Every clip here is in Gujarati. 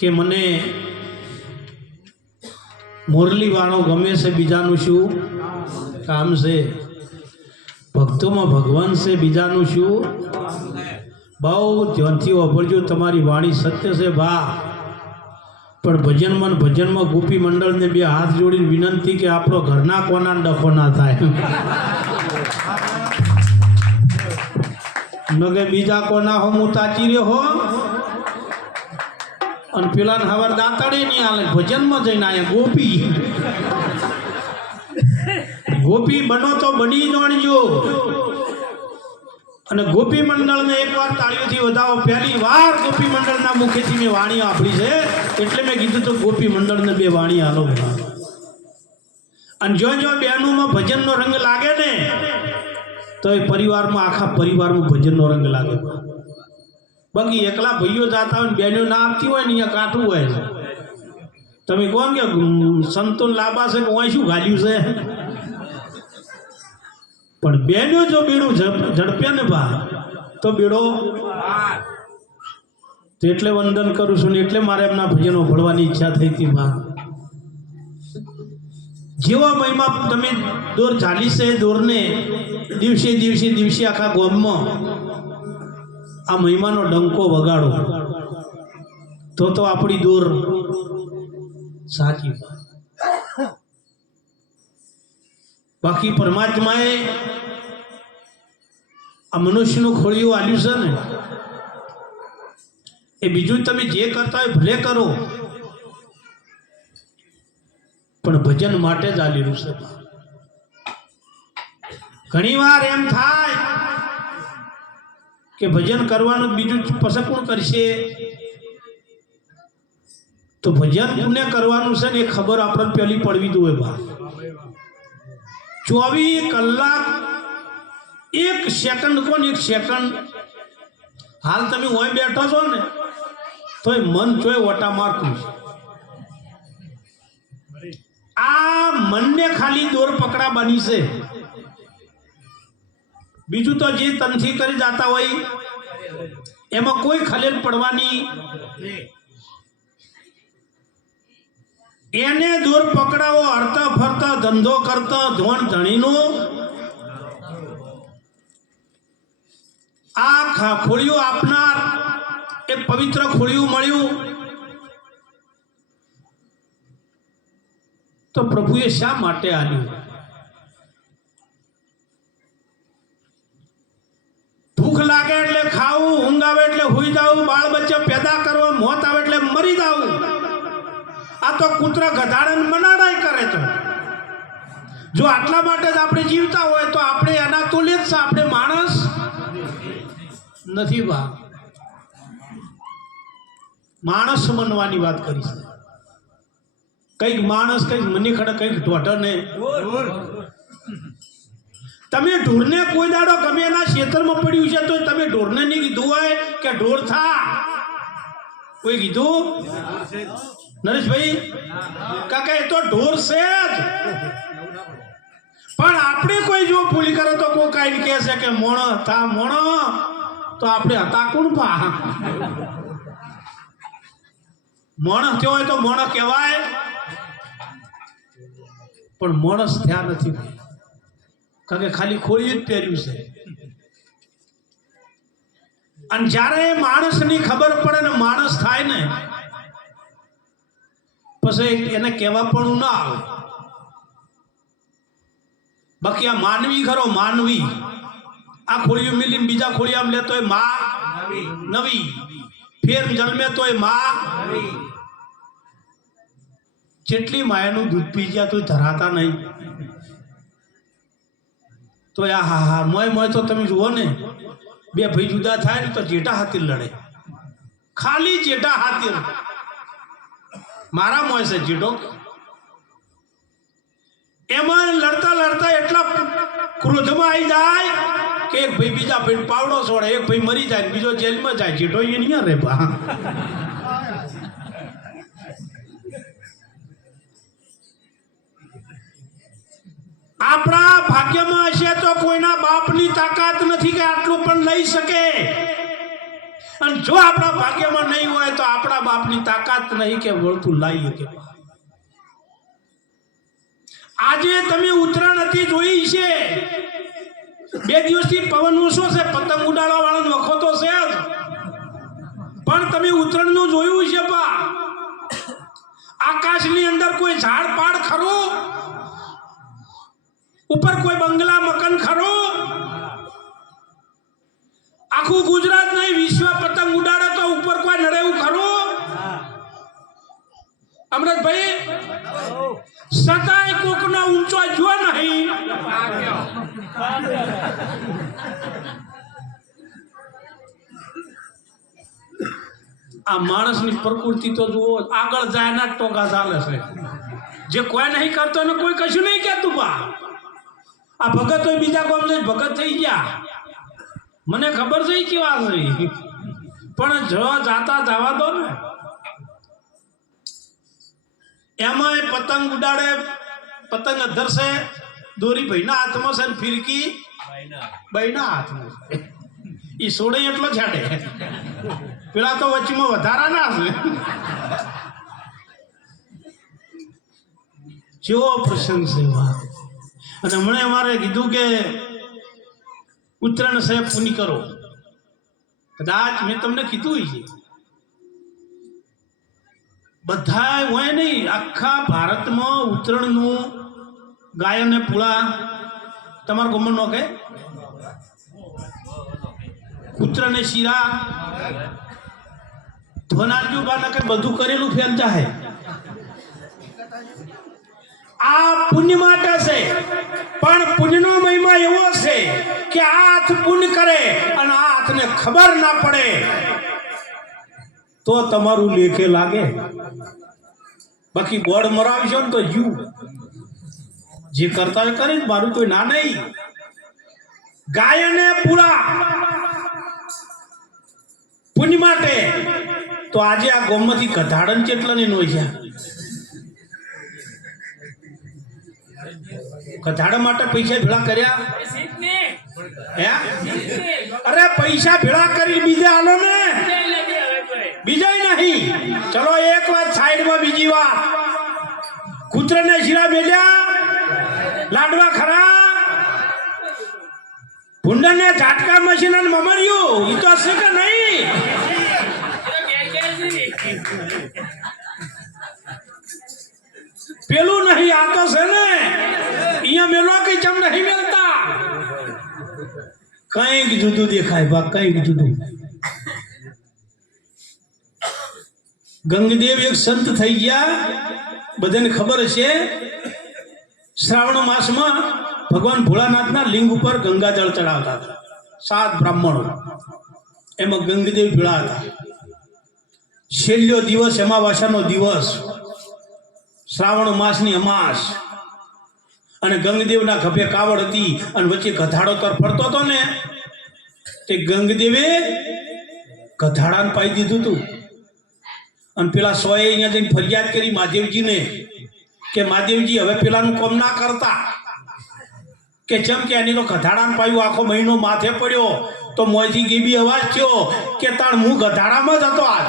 કે મને મુરલી વાળો ગમે છે, બીજાનું શું કામ છે? ભક્તોમાં ભગવાન છે, બીજાનું શું? બહુ ધ્યાનથી વાપરજો, તમારી વાણી સત્ય છે બા. પણ ભજનમાં ગોપી મંડળને બે હાથ જોડીને વિનંતી કે આપણો ઘરના કોના ડખો ના થાય, નગે બીજા કોના હો હું તાચી રહ્યો હો અને પેલા હવાર દાંતડે નહીં હાલે. ભજનમાં જઈને આયા ગોપી બનો તો બની જોણજો. અને ગોપી મંડળને એકવાર તાળીઓથી વધાવો. પહેલી વાર ગોપી મંડળના મુખેથી મેં વાણી આપણી છે, એટલે મેં કીધું તો ગોપી મંડળને બે વાણી આલો. અને જો બહેનોમાં ભજનનો રંગ લાગે ને તો એ પરિવારમાં, આખા પરિવારમાં ભજનનો રંગ લાગે. બાકી એકલા ભાઈઓ જાતા હોય ને બહેનો ના આપતી હોય ને અહીંયા કાઠું હોય છે. તમે કોણ કે સંતોન લાંબા છે કે હોય શું ગાલ્યું છે? પણ બેનો જો બેડું ઝડપે ને બા તો બેડો. તો એટલે વંદન કરું છું ને એટલે મારે એમના ભજનો ભળવાની ઈચ્છા થઈ હતી બા. જેવા મહિમા તમે દોર ચાલી છે, દોરને દિવસે આખા ગામમાં આ મહિમાનો ડંકો વગાડો તો આપણી દોર સાચી. બાકી પરમાત્માએ આ મનુષ્યનું ખોળિયું આલ્યું છે ને, એ બીજું તમે જે કરતા હોય ભલે કરો, પણ ભજન માટે જ આલ્યું છે. ઘણી વાર એમ થાય કે ભજન કરવાનું બીજું પછી કોણ કરશે? તો ભજન કોને કરવાનું છે ને એ ખબર આપણને પહેલી પડવી જોઈએ બા. 24 કલાક 1 સેકન્ડ કોણ 1 સેકન્ડ હાલ તમે હોય બેઠો છો ને તો મન ચોય ઓટા મારતું. આ મનને ખાલી દોર પકડા બની છે. બીજું તો જે તનથી કરી જાતા હોય એમાં કોઈ ખલેલ પડવાની. એને દોર પકડાવો, હરતા ફરતા ધંધો કરતા ધોણ ધણીનું આ ખોળિયું આપનાર એક પવિત્ર ખોળિયું મળ્યું તો પ્રભુએ શા માટે આલ્યું? ભૂખ લાગે એટલે ખાવું, ઊંઘ આવે એટલે હુઈ જાવું, બાળ બચ્ચા પેદા કરવા, મોત આવે એટલે મરી જાવું. આ તો કૂતરા ગધાડાને મનાડાય કરે. તો જો આટલા માટે જ આપણે જીવતા હોય તો આપણે એના તુલ્ય જ છે, આપણે માણસ નથી બા. માણસ બનવાની વાત કરી છે. કઈક માણસ, કઈક મનીખડ, કઈક ઢોઢને. તમે ઢોરને કોઈ દાડો ગમે એના ક્ષેત્રમાં પડ્યું છે તો તમે ઢોરને નહીં કીધું હોય કે ઢોર થા? કોઈ કીધું? નરેશભાઈ કાકા એ તો ઢોર છે જ. પણ આપણે કોઈ જો ભૂલ કરે તો કોઈ કઈ કહે છે કે મોણો થા, મોણો. તો આપણે હતા કોણ પા? માણસ થયો હોય તો મોણસ કહેવાય, પણ માણસ થયા નથી કારણ કે ખાલી ખોળિયું જ પહેર્યું છે. અને જ્યારે માણસની ખબર પડે ને માણસ થાય ને પછી એને કહેવા પણ ના આવે. બાકી આ માનવી ખરો, માનવી આ ખોળિયું મિલીને બીજા ખોળિયામાં લેતો હોય માં નવી, ફેર જન્મે તોય માં. જેટલી માયાનું દૂધ પી ગયા તો ધરાતા નહીં. તો હા મોય તો તમે જુઓ ને, બે ભાઈ જુદા થાય ને તો જેઠા હાથી લડે. ખાલી જેઠા હાથી મારા મોય છે જેઠો. એમાં લડતા લડતા એટલા ક્રોધમાં આવી જાય કે એક ભાઈ બીજા ભાઈ પાવડો છોડે, એક ભાઈ મરી જાય, બીજો જેલમાં જાય. જેઠો એ નહીં રે બા. આપણા ભાગ્યમાં હશે તો કોઈના બાપની તાકાત નથી કે આટલું પણ લઈ શકે. અને જો આપણા ભાગ્યમાં નહીં હોય તો આપણા બાપ બાપની તાકાત નહીં કે વળતું લાવી કે આજે તમે ઉત્તરાયણ હતી જોઈ છે 2 દિવસથી પવન ઓછો છે પતંગ ઉડાડવા વાળાનો વખો તો છે જ પણ તમે ઉત્તરાયણનું જોયું છે બા આકાશની અંદર કોઈ ઝાડ પાડ ખરો ઉપર કોઈ બંગલા મકાન ખરો આખું ગુજરાત નહીં વિશ્વ પતંગ ઉડાડે તો ઉપર કોઈ નડે એવું ખરું અમૃતભાઈ સદાય કોકનો ઊંચો જો નહીં આ માણસની પ્રકૃતિ તો જુઓ આગળ જાય ના ટોકા ચાલે છે જે કોઈ નહીં કરતો ને કોઈ કશું નહીં કહેતું બા આ ભગત હોય બીજા કોમ નહીં ભગત થઈ ગયા મને ખબર છે કેવા છે પણ જો જાતા જવા દો ને એમાં પતંગ ઉડાડે પતંગ ધરશે દોરી ભાઈના હાથમાં છે ફિરકી ભાઈના હાથમાં એ સોડે એટલો છાટે પેલા તો વચ્ચેમાં વધારા ના છે જેવો પ્રસંગ છે અને હમણાં અમારે કીધું કે ઉત્તરાયણ છે પૂની કરો કદાચ મેં તમને કીધું છે બધા હોય નહીં આખા ભારતમાં ઉત્તરાયણનું ગાયન ને પૂળા તમારા ગમન નો કે કૂતર ને શીરા ધોનારજુ બાના કે બધું કરેલું ફેલતા હે આ પુણ્ય માટે છે પણ પુણ્યનો મહિમા એવો છે કે આ હાથ પુણ્ય કરે અને આ હાથને ખબર ના પડે તો તમારું લેખે લાગે બાકી ગોળ મરાવશો ને તો જીવ જે કરતા હોય કરે મારું કોઈ ના નહીં ગાય ને પૂરા પુણ્ય માટે તો આજે આ ગોમમાંથી કધાડન કેટલા ને હોય છે કધાડા માટે પૈસા ભેળા કર્યા હે અરે પૈસા ભેળા કરી બીજા હાલો ને બીજા નહીં ચલો એક વાત સાઈડમાં બીજી વાત કૂતર ને શીરા મેલ્યા લાડવા ખરા ભૂંડા ને ઝાટકા મશીન અને મમરિયું એ તો હશે કે નહીં પેલું નહીં આ તો છે ને અહીંયા મેલો કઈ ચમ નહીં મેલતા કઈક જુદું દેખાય બા કઈક જુદું ગંગદેવ એક સંત થઈ ગયા બધાને ખબર છે શ્રાવણ માસમાં ભગવાન ભોળાનાથના લિંગ ઉપર ગંગાજળ ચડાવતા હતા 7 બ્રાહ્મણો એમાં ગંગદેવ ભેળા હતા છેલ્લો દિવસ અમાવાસ્યાનો દિવસ શ્રાવણ માસની અમાસ અને ગંગદેવના ખભે કાવડ હતી અને વચ્ચે ગધાડો તર ફરતો હતો ને તે ગંગદેવે ગધાડાને પાઈ દીધું હતું અને પેલા સોએ અહીંયા જઈને ફરિયાદ કરી મહાદેવજીને કે મહાદેવજી હવે પેલાનું કામ ના કરતા કે જેમ કે એની તો ગધાડાને પાયું આખો મહિનો માથે પડ્યો તો મોયથી ગેબી અવાજ થયો કે તાણ હું ગધાડામાં જ હતો આજ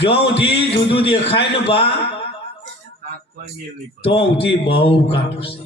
જ્યોથી જુદું દેખાય ને બા તો ઉથી બહુ કાઢું છે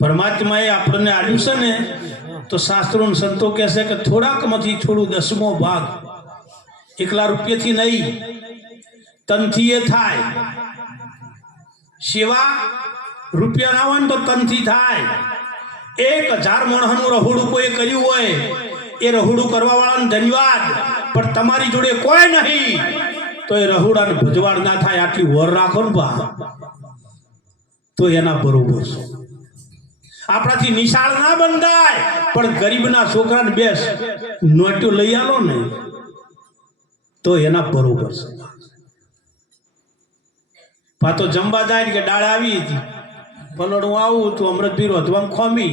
પરમાત્માએ આપણને આલ્યું છે ને તો શાસ્ત્રો સંતો કહે છે કે થોડાકમાંથી થોડું 10મો ભાગ એકલા રૂપિયાથી નહીં તનથી એ થાય સેવા રૂપિયા ના હોય ને તો તનથી થાય 1000 માણસનું રહોડું કોઈ કર્યું હોય એ રહોડું કરવા વાળાને ધન્યવાદ પણ તમારી જોડે કોઈ નહીં તો એ રહોડાને ભજવાડ ના થાય આટલી વર રાખો ને બા તો એના બરોબર છે આપણાથી નિશાળ ના બંધાય પણ ગરીબના છોકરાને બેસ નોટ્યો લઈ આલો ને તો એના બરોબર છે પા તો જમવા જાય કે ડાળ આવી હતી પલોડું આવું તું અમૃત પીરો હતું ખોમી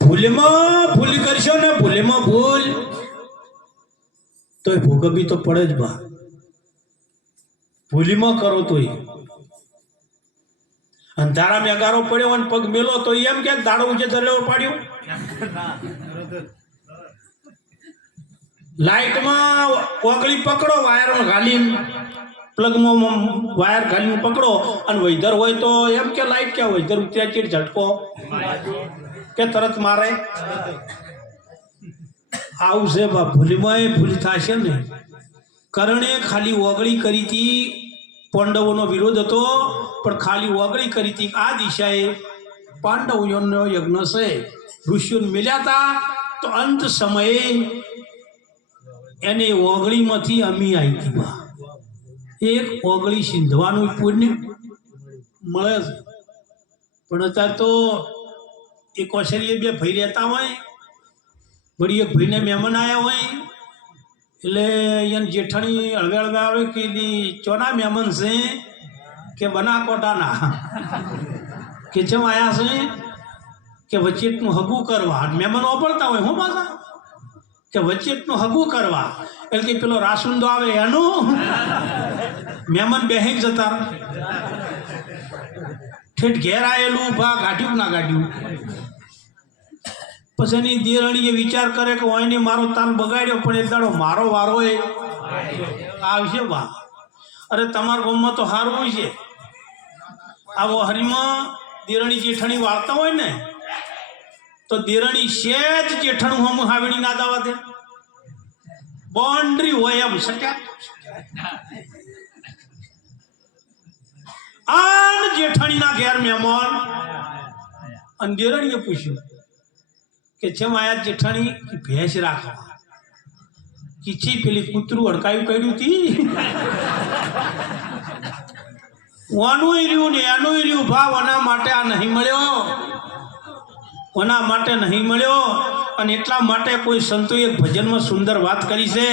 ભૂલમાં ભૂલ કરશો ને ભૂલમાં ભૂલ તો ભોગવવી તો પડે જ બા ભૂલીમાં કરો તોય અંધારામાં અગારો પડ્યો અને પગ મેલો તો એમ કે દાડો ઉજે ધરેલો પાડ્યો. લાઈટમાં ઓગળી પકડો, વાયરમાં ઘાલીને પ્લગમાં વાયર ઘાલીને પકડો અને વૈધર હોય તો એમ કે લાઈટ ક્યાં વૈધર ઉતર્યા ચીડ ઝટકો કે તરત મારે. આવું છે બા, ભૂલમાં ભૂલ થશે ને. કર્ણે ખાલી ઓગળી કરી હતી, પાંડવોનો વિરોધ હતો પણ ખાલી ઓગળી કરી હતી. આ દિશાએ પાંડવોનો યજ્ઞ છે, ઋષિઓને મળ્યા હતા તો અંત સમયે એને ઓગળીમાંથી અમી આવી હતી બા. એક ઓગળી સિંધવાનું પુણ્ય મળે છે. પણ અત્યારે તો એ કૌશલ્ય બે ભાઈ રહેતા હોય, વળી એક ભાઈને મહેમાન આવ્યા હોય એટલે અહીંયા જેઠાણી હળવે હળવે આવે કે ચોના મહેમાન છે કે બનાસકાંઠાના કે જેમ આવ્યા છે કે વચેટનું હગું કરવા. મહેમાન વાપરતા હોય હું પાછા કે વચેટનું હગું કરવા એટલે કે પેલો રાસુંદો આવે એનું મહેમાન બેહી જતા ઠેઠ ઘેર આવેલું ભા ગાઢ્યું ના ગાઢ્યું. પછી એની દેરણીએ વિચાર કરે કે ઓયને મારો તાલ બગાડ્યો પણ એક દાડો મારો વારો એ આવશે બા. અરે તમારા ગામમાં તો સારું હોય છે, આવો હરીમાં દેરણી જેઠાણી વાળતા હોય ને તો દેરણી સેજ જેઠાણું હમ હાવડી ના દાવા દે, બાઉન્ડ્રી હોય એમ શક્યા. આન જેઠાણીના ઘેર મહેમાન અને દેરણીએ પૂછ્યું કે જેમ આયા જેઠાણી ભેંસ રાખવા કીછી પેલી કૂતરું અડકાયું કર્યું હતી ઓનું રહ્યું ને એનું રહ્યું ભાવ એના માટે આ નહીં મળ્યો, એના માટે નહીં મળ્યો. અને એટલા માટે કોઈ સંતો એક ભજનમાં સુંદર વાત કરી છે